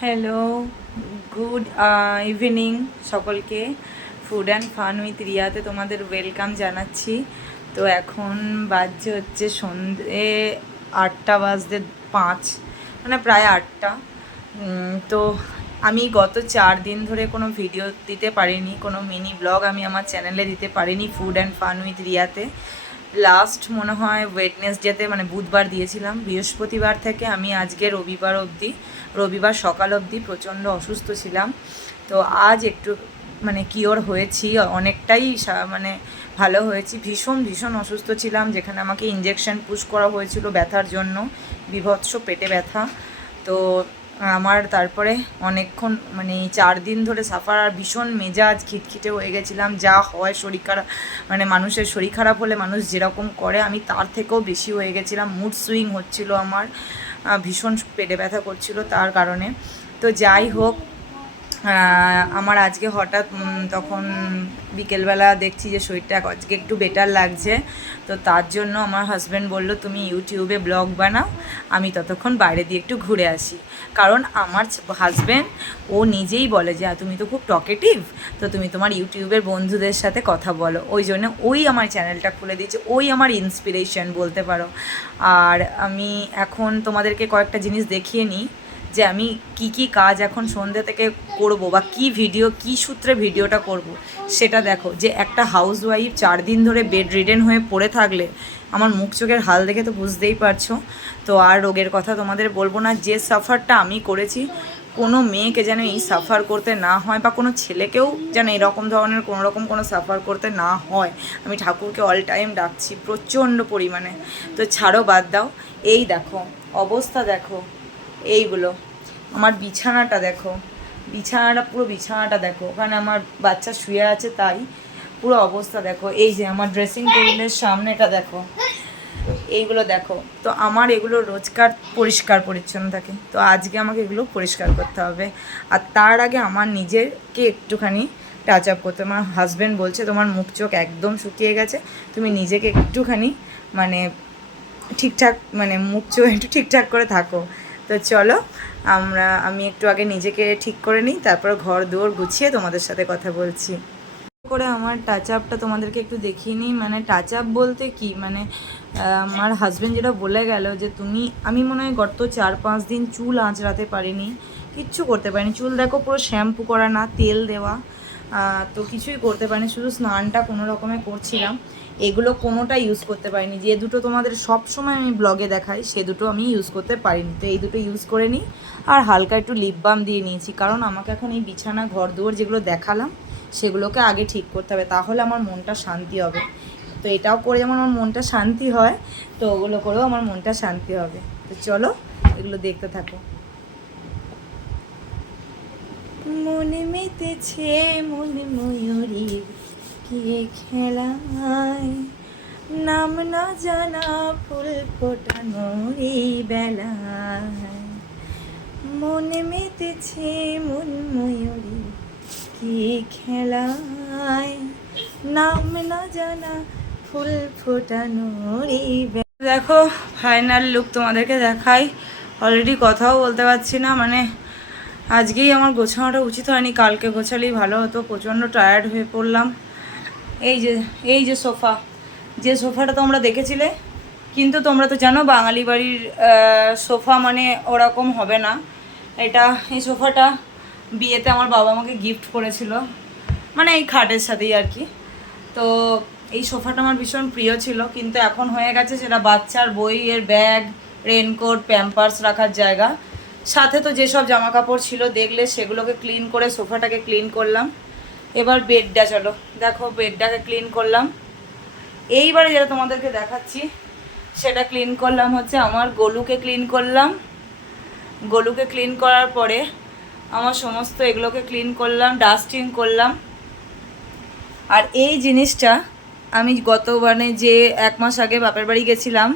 Hello, good evening সকলকে। Food and fun with রিয়াতে তোমাদের welcome জানাচ্ছি। তো এখন বাজছে হচ্ছে সন্ধে 8:05, মানে প্রায় 8টা। তো আমি গত 4 দিন ধরে কোনো ভিডিও দিতে পারিনি, কোনো মিনি ব্লগ আমি আমার চ্যানেলে দিতে পারিনি ফুড অ্যান্ড ফান উইথ রিয়াতে। লাস্ট মনে হয় ওয়েডনেসডেতে মানে বুধবার দিয়েছিলাম। বৃহস্পতিবার থেকে আমি আজকে রবিবার সকাল অবধি প্রচণ্ড অসুস্থ ছিলাম। তো আজ একটু মানে কিওর হয়েছি, অনেকটাই মানে ভালো হয়েছি। ভীষণ ভীষণ অসুস্থ ছিলাম, যেখানে আমাকে ইঞ্জেকশন পুশ করা হয়েছিল ব্যথার জন্য, বীভৎস পেটে ব্যথা। তো আমার তারপরে অনেকক্ষণ মানে 4 দিন ধরে সাফার, আর ভীষণ মেজাজ খিটখিটে হয়ে গেছিলাম। যা হয় শরীর খারাপ, মানে মানুষের শরীর খারাপ হলে মানুষ যেরকম করে আমি তার থেকেও বেশি হয়ে গেছিলাম। মুড সুইং হচ্ছিল আমার, ভীষণ পেটে ব্যথা করছিল তার কারণে। তো যাই হোক, আমার আজকে হঠাৎ তখন বিকেলবেলা দেখছি যে শরীরটা আজকে একটু বেটার লাগছে। তো তার জন্য আমার হাজব্যান্ড বলল তুমি ইউটিউবে ব্লগ বানাও, আমি ততক্ষণ বাইরে দিয়ে একটু ঘুরে আসি। কারণ আমার হাজব্যান্ড ও নিজেই বলে যে তুমি তো খুব টকেটিভ, তো তুমি তোমার ইউটিউবের বন্ধুদের সাথে কথা বলো। ওই জন্য ওই আমার চ্যানেলটা খুলে দিয়েছে, ওই আমার ইন্সপিরেশন বলতে পারো। আর আমি এখন তোমাদেরকে কয়েকটা জিনিস দেখিয়ে নিই যে আমি কি কাজ এখন সন্ধ্যে থেকে করব, বা কি ভিডিও, কি সূত্রে ভিডিওটা করব সেটা দেখো। যে একটা হাউসওয়াইফ 4 দিন ধরে বেড রিডেন হয়ে পড়ে থাকলে আমার মুখ চোখের হাল দেখে তো বুঝতেই পারছো। তো আর রোগের কথা তোমাদের বলবো না। যে সাফারটা আমি করেছি, কোনো মেয়েকে যেন এই সাফার করতে না হয়, বা কোনো ছেলেকেও যেন এরকম ধরনের কোনো রকম কোনো সাফার করতে না হয়। আমি ঠাকুরকে অল টাইম ডাকছি প্রচণ্ড পরিমাণে। তো ছাড়ো, বাদ দাও। এই দেখো অবস্থা, দেখো এইগুলো, আমার বিছানাটা দেখো, পুরো বিছানাটা দেখো, ওখানে আমার বাচ্চা শুয়ে আছে তাই পুরো অবস্থা দেখো। এই যে আমার ড্রেসিং টেবিলের সামনেটা দেখো, এইগুলো দেখো। তো আমার এগুলো রোজকার পরিষ্কার পরিচ্ছন্ন থাকে, তো আজকে আমাকে এগুলো পরিষ্কার করতে হবে। আর তার আগে আমার নিজেকে একটুখানি টাচ আপ করতে। আমার হাজব্যান্ড বলছে তোমার মুখ চোখ একদম শুকিয়ে গেছে, তুমি নিজেকে একটুখানি মানে ঠিকঠাক, মানে মুখ চোখ একটু ঠিকঠাক করে থাকো। তো চলো আমি একটু আগে নিজেকে ঠিক করে নিই, তারপর ঘর দুয়ার গুছিয়ে তোমাদের সাথে কথা বলছি। করে আমার টাচ আপটা তোমাদেরকে একটু দেখিয়ে নিই। মানে টাচ আপ বলতে কি, মানে আমার হাজব্যান্ড যেটা বলে গেল যে আমি মনে হয় গত 4-5 দিন চুল আঁচড়াতে পারিনি, কিচ্ছু করতে পারিনি। চুল দেখো পুরো শ্যাম্পু করা, না তেল দেওয়া, তো কিছুই করতে পারিনি, শুধু স্নানটা কোনো রকমে করছিলাম। এগুলো কোনোটা ইউজ করতে পারিনি। যে দুটো তোমাদের সব সময় আমি ব্লগে দেখাই সে দুটো আমি ইউজ করতে পারিনি, তো এই দুটো ইউজ করে নিই। আর হালকা একটু লিপ বাম দিয়ে নিয়েছি, কারণ আমাকে এখন এই বিছানা ঘর দুয়ার যেগুলো দেখালাম সেগুলোকে আগে ঠিক করতে হবে, তাহলে আমার মনটা শান্তি হবে। তো এটাও করে যেমন আমার মনটা শান্তি হয়, তো ওগুলো করেও আমার মনটা শান্তি হবে। তো চলো এগুলো দেখতে থাকো। মনে মেতেছে মনে ময়ূরীর কি খেলায়, নাম না জানা ফুল ফোটানো এই বেলায়। মনে মেতেছে মন ময়ূরী কি খেলায়, নাম না জানা ফুল ফোটানো এই বেলায়। দেখো ফাইনাল লুক তোমাদেরকে দেখাই। অলরেডি কথাও বলতে পারছি না, মানে আজকেই আমার গোছানোটা উচিত হয়নি, কালকে গোছালেই ভালো হতো। প্রচণ্ড টায়ার্ড হয়ে পড়লাম। এই যে যে সোফাটা তোমরা দেখেছিলে, কিন্তু তোমরা তো জানো বাঙালি বাড়ির সোফা মানে ওরকম হবে না। এই সোফাটা বিয়েতে আমার বাবা আমাকে গিফট করেছিল, মানে এই খাটের সাথেই আর কি। তো এই সোফাটা আমার ভীষণ প্রিয় ছিল, কিন্তু এখন হয়ে গেছে সেটা বাচ্চার বইয়ের ব্যাগ, রেনকোট, প্যাম্পার্স রাখার জায়গা। সাথে তো যেসব জামা কাপড় ছিল দেখলে সেগুলোকে ক্লিন করে সোফাটাকে ক্লিন করলাম। এবার বেডটা, চলো দেখো, বেডটাকে ক্লিন করলাম। এইবারে যেটা তোমাদেরকে দেখাচ্ছি সেটা ক্লিন করলাম হচ্ছে আমার গোলুকে ক্লিন করলাম। গোলুকে ক্লিন করার পরে আমার সমস্ত এগুলোকে ক্লিন করলাম, ডাস্টিং করলাম। আর এই জিনিসটা আমি গতবারে যে 1 মাস আগে বাপের বাড়ি গেছিলাম,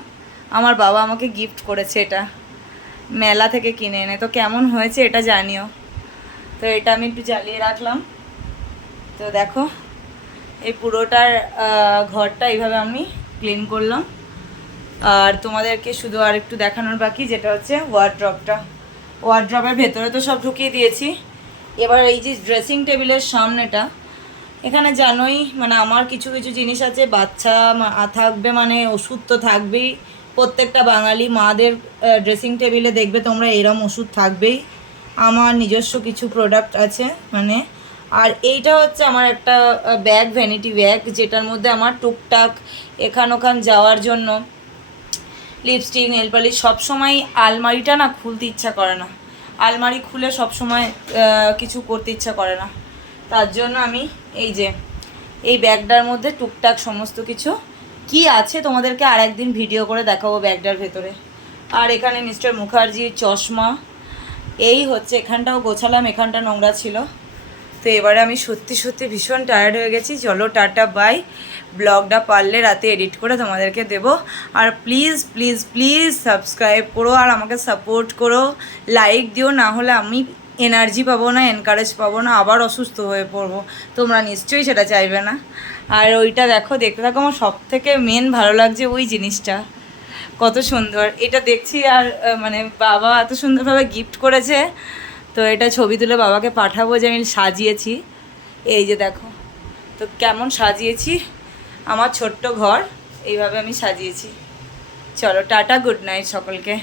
আমার বাবা আমাকে গিফট করেছে, এটা মেলা থেকে কিনে এনে। তো কেমন হয়েছে এটা জানিও। তো এটা আমি একটু জ্বালিয়ে রাখলাম। তো দেখো এই পুরোটার ঘরটা এইভাবে আমি ক্লিন করলাম। আর তোমাদেরকে শুধু আর একটু দেখানোর বাকি, যেটা হচ্ছে ওয়ার্ড্রপটা। ওয়ার্ড্রবের ভেতরে তো সব ঢুকিয়ে দিয়েছি। এবার এই যে ড্রেসিং টেবিলের সামনেটা, এখানে জানোই মানে আমার কিছু কিছু জিনিস আছে, বাচ্চা থাকবে মানে ওষুধ তো থাকবেই। প্রত্যেকটা বাঙালি মাদের ড্রেসিং টেবিলে দেখবে তোমরা এরম ওষুধ থাকবেই। আমার নিজস্ব কিছু প্রোডাক্ট আছে মানে। আর এইটা হচ্ছে আমার একটা ব্যাগ, ভ্যানিটি ব্যাগ, যেটার মধ্যে আমার টুকটাক এখান ওখান যাওয়ার জন্য লিপস্টিক, নেল পালিশ। সবসময় আলমারিটা না খুলতে ইচ্ছা করে না, আলমারি খুলে সবসময় কিছু করতে ইচ্ছা করে না। তার জন্য আমি এই যে এই ব্যাগটার মধ্যে টুকটাক সমস্ত কিছু কি আছে তোমাদেরকে আর একদিন ভিডিও করে দেখাবো ব্যাগটার ভেতরে। আর এখানে মিস্টার মুখার্জির চশমা। এই হচ্ছে, এখানটাও গোছালাম, এখানটা নোংরা ছিল। তো এবারে আমি সত্যি সত্যি ভীষণ টায়ার্ড হয়ে গেছি। চলো টাটা বাই। ব্লগটা পারলে রাতে এডিট করে তোমাদেরকে দেব। আর প্লিজ প্লিজ প্লিজ সাবস্ক্রাইব করো আর আমাকে সাপোর্ট করো, লাইক দিও, না হলে আমি এনার্জি পাবো না, এনকারেজ পাবো না, আবার অসুস্থ হয়ে পড়বো। তোমরা নিশ্চয়ই সেটা চাইবে না। আর ওইটা দেখো, দেখতে থাকো। আমার সব থেকে মেন ভালো লাগছে ওই জিনিসটা, কত সুন্দর এটা দেখছি। আর মানে বাবা এত সুন্দরভাবে গিফট করেছে, তো এটা ছবি তুলে বাবাকে পাঠাবো যে আমি সাজিয়েছি। এই যে দেখো তো কেমন সাজিয়েছি, আমার ছোট্ট ঘর এইভাবে আমি সাজিয়েছি। চলো টাটা, গুড নাইট সকলকে।